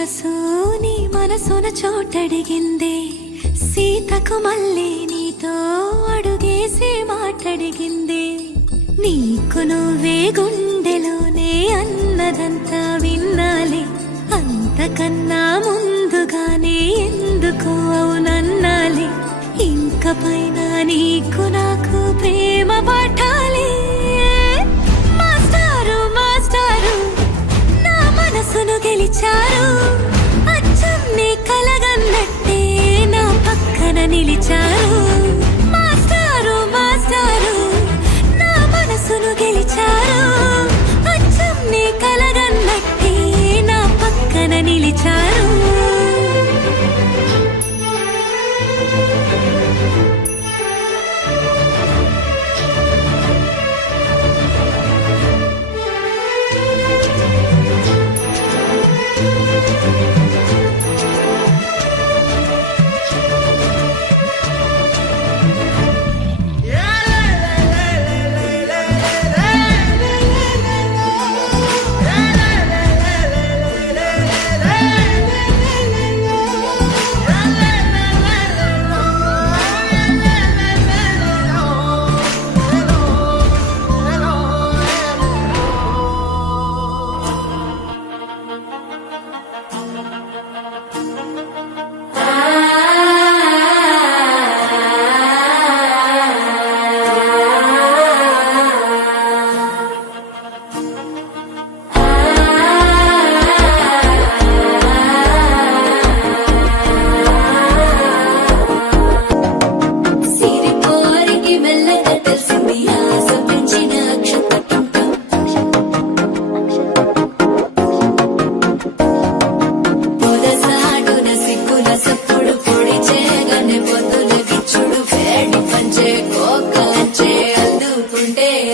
మనసు నీ మనసున చోటడిగిందే సీతకు మళ్ళీ నీతో అడుగేసి మాటడిగిందే నీకు నువ్వే గుండెలోనే అన్నదంతా విన్నాలే అంతకన్నా ముందుగానే ఎందుకు అవునన్నాలే ఇంక పైన నీకు నాకు ప్రేమ పాఠాలే మాస్టారు మాస్టారు నా మనసును గెలిచారు అచ్చం నీ కలగన్నట్టే నా పక్కన నిలిచారు మాస్టారు మాస్టారు నా మనసును గెలిచారు అచ్చం నీ కలగన్నట్టే నా పక్కన నిలిచారు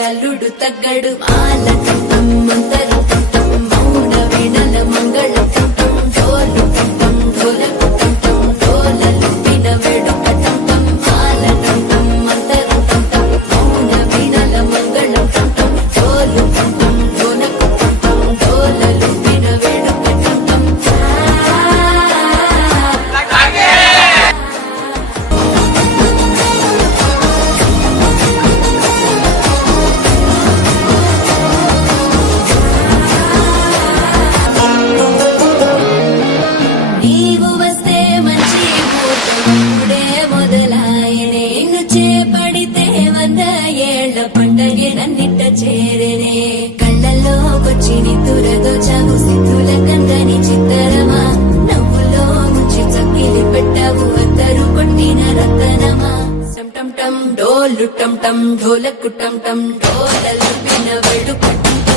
అల్లుడు తగ్గడు మాల కట్టం మంతరు కట్టం మౌన వీణల మంగళ కట్టం డోలు కట్టం డోలకు కట్టం డోలలు విన వేడుక కట్టం మాల కట్టం మంతరు కట్టం మౌన వీణల మంగళ కట్టం డోలు కట్టం డోలకు కట్టం డోలలు విన వేడుక కట్టం పండగెనన్నిట్ట చేరనే కళ్ళల్లోకొచ్చి నిద్దురతో చావు సిద్ధుల కందని చిత్తరమా నవ్వులో ముంచి చక్కిలి పెట్టావు అద్దరు కొట్టిన రతనమా టం టం డోలు టం టం ఢోలకు టం టం డోలలు పిన వెడు పట్టం